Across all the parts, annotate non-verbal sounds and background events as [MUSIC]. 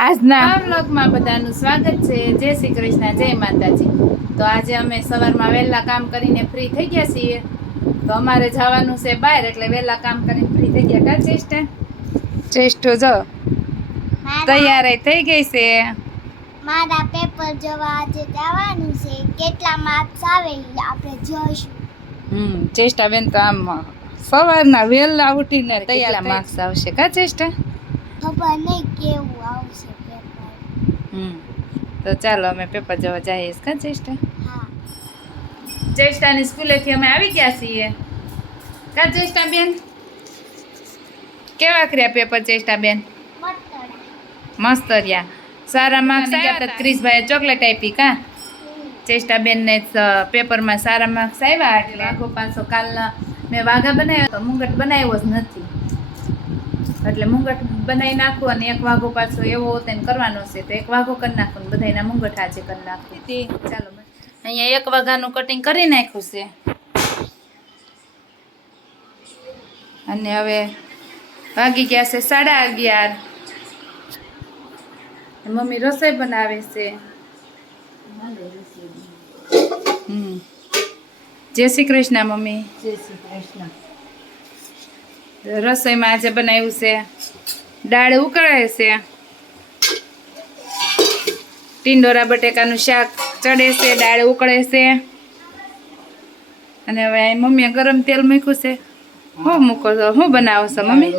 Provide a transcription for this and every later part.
આજના બ્લોગમાં બધાનું સ્વાગત છે. જય શ્રી કૃષ્ણ જય માતાજી. તો આજે અમે સવારમાં વહેલા કામ કરીને ફ્રી થઈ ગયા છીએ. તો અમારે જવાનું છે બહાર એટલે વહેલા કામ કરીને ફ્રી થઈ ગયા કા ચેસ્ટ ચેસ્ટો જો. તૈયાર થઈ ગઈ છે. મારા પેપર જોવા આજે જવાનું છે. કેટલા માર્ક્સ આવે આપણે જોઈશું. હમ ચેસ્ટા બેન તો આમ સવારના વહેલા ઉઠીને તૈયાર માર્ક્સ આવશે કા ચેષ્ટા ખબર નહીં કેવું આવશે પેપર. હમ. તો ચાલો અમે પેપર જવા જઈએ કા ચેષ્ટા હા. ચેષ્ટાની સ્કૂલેથી અમે આવી ગયા છીએ. કા ચેષ્ટા બેન? કેવા કર્યા પેપર ચેષ્ટા બેન? મસ્ત રહ્યા. સારા માર્ક્સ આવ્યા હતા. ક્રિશભાઈએ ચોકલેટ આપી કા? ચેષ્ટા બેનને પેપરમાં સારા માર્ક્સ આવ્યા એટલે આખો પાછો કાલના મેં વાઘા બનાવ્યો તો મુંગટ બનાવ્યો જ નથી. એટલે મુંગટ બનાવી નાખું અને એક વાઘો પાછો એવો તેને કરવાનો છે તો એક વાઘો કરી નાખું ને બધાયના મુંગટ આજે કરી નાખું. તે ચાલો અહીંયા એક વાઘાનું કટિંગ કરી નાખ્યું છે. અને હવે વાગી ગયા છે સાડા અગિયાર. મમ્મી રસોઈ બનાવે છે. હમ. જય શ્રી કૃષ્ણ મમ્મી. જય શ્રી કૃષ્ણ. રસોઈમાં આજે બનાવ્યું છે. દાળ ઉકળાય છે. ટીંડોરા બટેકાનું શાક ચડે છે દાળ ઉકળે છે. અને હવે મમ્મીએ ગરમ તેલ મૂક્યું છે. હું મૂકો છો? હું બનાવો છો મમ્મી?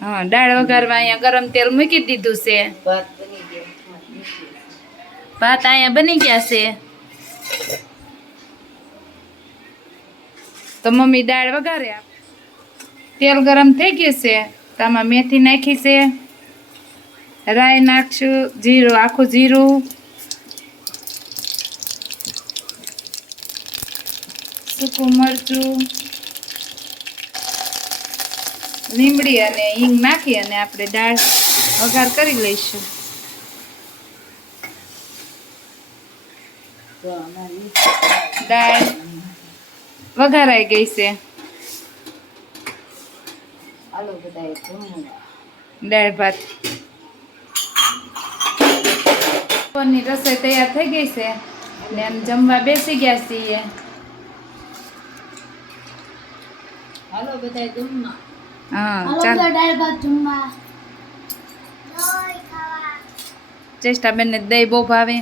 હા દાળ વઘારવા અહીંયા ગરમ તેલ મૂકી દીધું છે. ભાત અહીંયા બની ગયા છે. તો મમ્મી દાળ વઘારે આપ. તેલ ગરમ થઈ ગયું છે તો આમાં મેથી નાખી છે. રાઈ નાખશું જીરું આખું જીરું. સૂકું મરચું. લીમડી અને હિંગ નાખી અને આપણે દાળ વઘાર કરી લઈશું. દાળ. વઘારાઈ ગઈ છે. દાળ ભાત. બપોરની રસોઈ તૈયાર થઈ ગઈ છે. ને એમ જમવા બેસી ગયા છીએ. હાલો બધાએ ધૂમમાં હા ચાલ. દાળ ભાત જમવા. ચેષ્ટાબેનને દહીં બહુ ભાવે.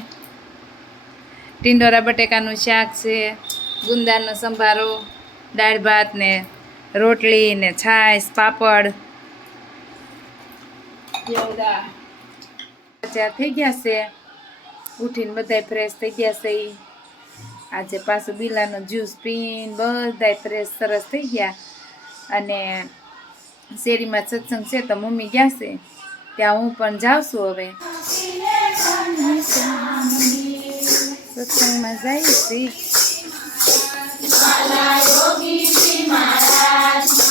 ટિંડોરા બટેકાનું શાક છે. ગુંદાનો સંભારો, દાળ ભાત ને રોટલી ને છાશ, પાપડ. ચા થઈ ગયા છે. ઉઠીને બધાય ફ્રેશ થઈ ગયા છે. આજે પાછું બીલાનો જ્યુસ પીને બધાય ફ્રેશ સરસ થઈ ગયા. અને શેરીમાં સત્સંગ છે તો મમ્મી ગયા છે. ત્યાં હું પણ જાઉં છું હવે. સત્સંગમાં જાય છે. Balayogi Sri Maharaj.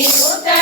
Escuta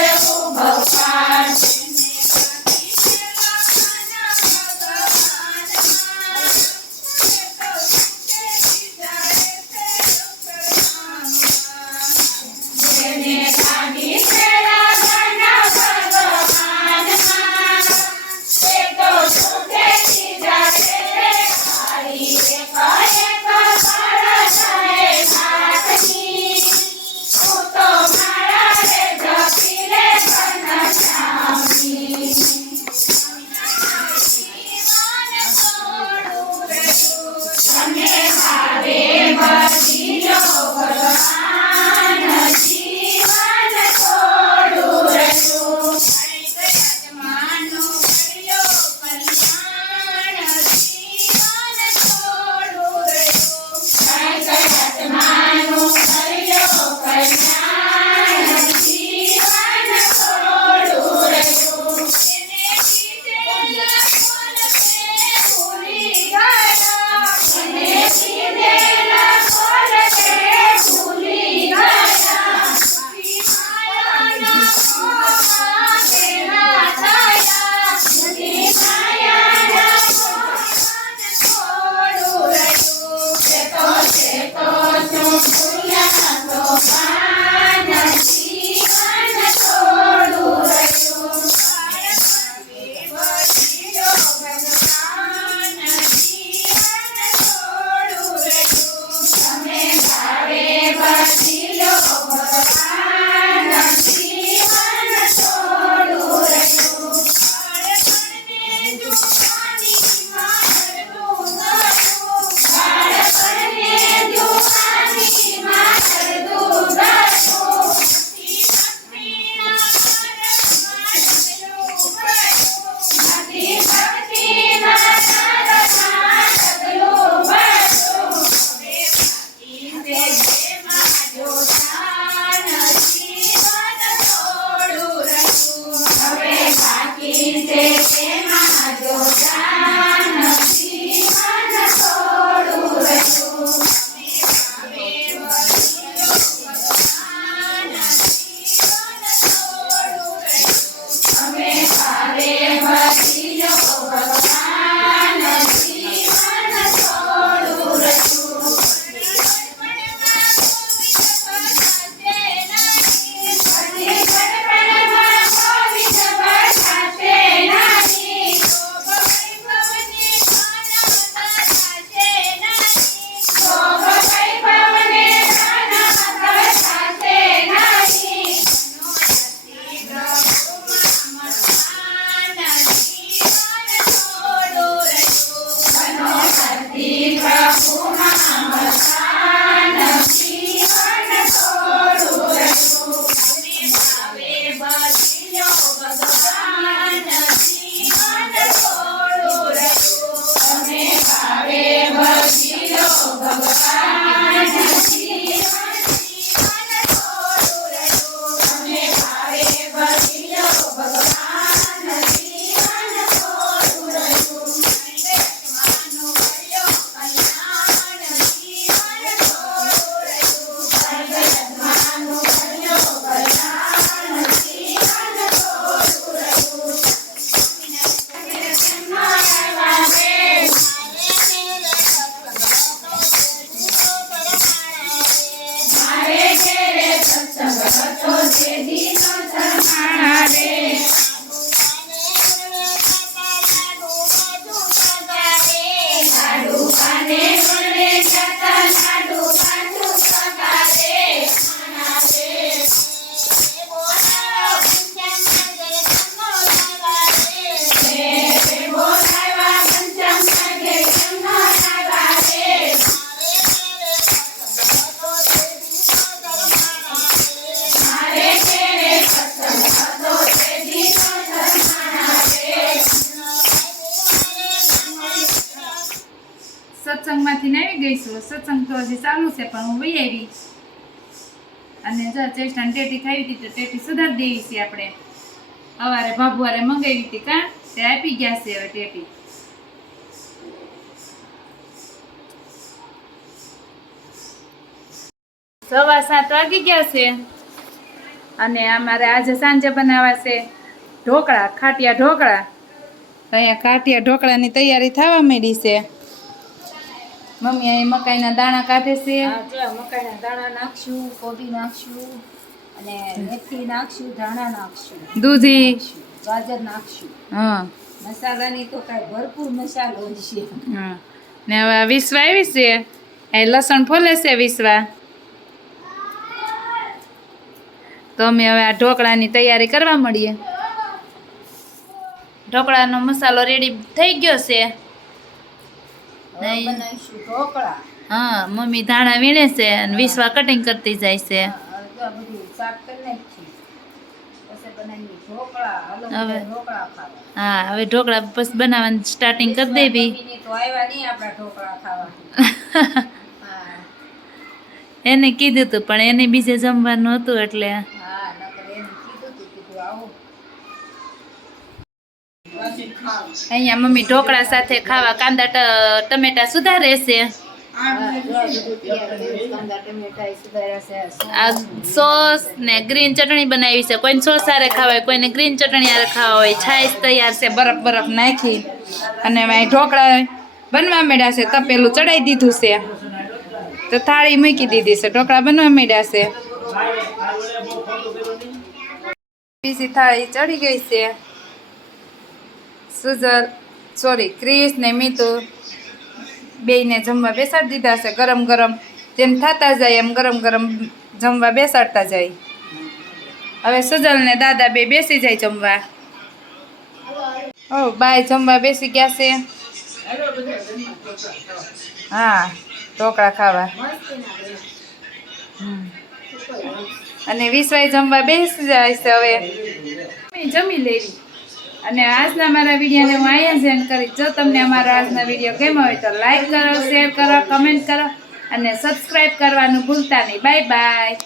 સત્સંગમાંથી છે, પણ હું વહી આવી. અને જો ચેસ્ટાને ટેટી ખાવી હતી તો ટેટી સુધારી દેવી છે આપણે. અવારે ભાભુવારે મંગાવી હતી કા? તે આપી ગયા છે હવે ટેટી. સવા સાત વાગી ગયા છે. અને અમારે આજે સાંજે બનાવવા છે ઢોકળા, ખાટિયા ઢોકળા. અહીંયા ખાટિયા ઢોકળાની તૈયારી થવા માંડી છે. મમ્મી અહીં મકાઈના દાણા કાઢે છે. મકાઈના દાણા નાખશું કોબી નાખશું અને મેથી નાખશું ધાણા નાખશું. દૂધી. ગાજર નાખશું. હા. મસાલાની તો કાંઈ ભરપૂર મસાલો હોય છે. હા. ને હવે આ વિશ્વા આવી છે? એ લસણ ફોલે છે વિશ્વા? તો અમે હવે આ ઢોકળાની તૈયારી કરવા મળીએ. ઢોકળાનો મસાલો રેડી થઈ ગયો છે. નહીં. હા મમ્મી ધાણા વીણે છે અને વિશ્વા કટિંગ કરતી જાય છે. હવે હા હવે ઢોકળા બસ બનાવવાનું સ્ટાર્ટિંગ કરી દેવી. [LAUGHS] એને કીધું હતું પણ એને બીજે જમવાનું હતું એટલે હા નકર એને કીધું તું કીધું આવો અહીંયા મમ્મી ઢોકળા સાથે ખાવા કાંદા ટમેટા સુધારે છે. સોસ ને ગ્રીન ચટણી બનાવી છે. કોઈને સોસ સારે ખાવાય કોઈને ગ્રીન ચટણી આરે ખાવા હોય. છાશ તૈયાર છે, બરફ બરફ નાખી. અને ઢોકળા બનવા મળ્યા છે, તપેલું ચડાઈ દીધું છે. તો થાળી મૂકી દીધી છે, ઢોકળા બનવા મળ્યા છે. બીજી થાળી ચડી ગઈ છે. સુજલ સોરી ક્રિસ ને મીતુ બેયને જમવા બેસાડી દીધા છે ગરમ ગરમ. જેમ થતા જાય એમ ગરમ ગરમ જમવા બેસાડતા જાય. હવે સુજલ ને દાદા બે બેસી જાય જમવા. ઓ, બાય જમવા બેસી ગયા છે. હા, ઢોકળા ખાવા. અને વિશ્વાય જમવા બેસી જાય છે હવે. જમી લેવી અને આજના મારા વિડીયોને હું અહીંયા સેન્ડ કરી જો તમને અમારો આજનો વીડિયો ગમ્યો હોય તો લાઈક કરો શેર કરો કમેન્ટ કરો અને સબસ્ક્રાઈબ કરવાનું ભૂલતા નહીં. Bye bye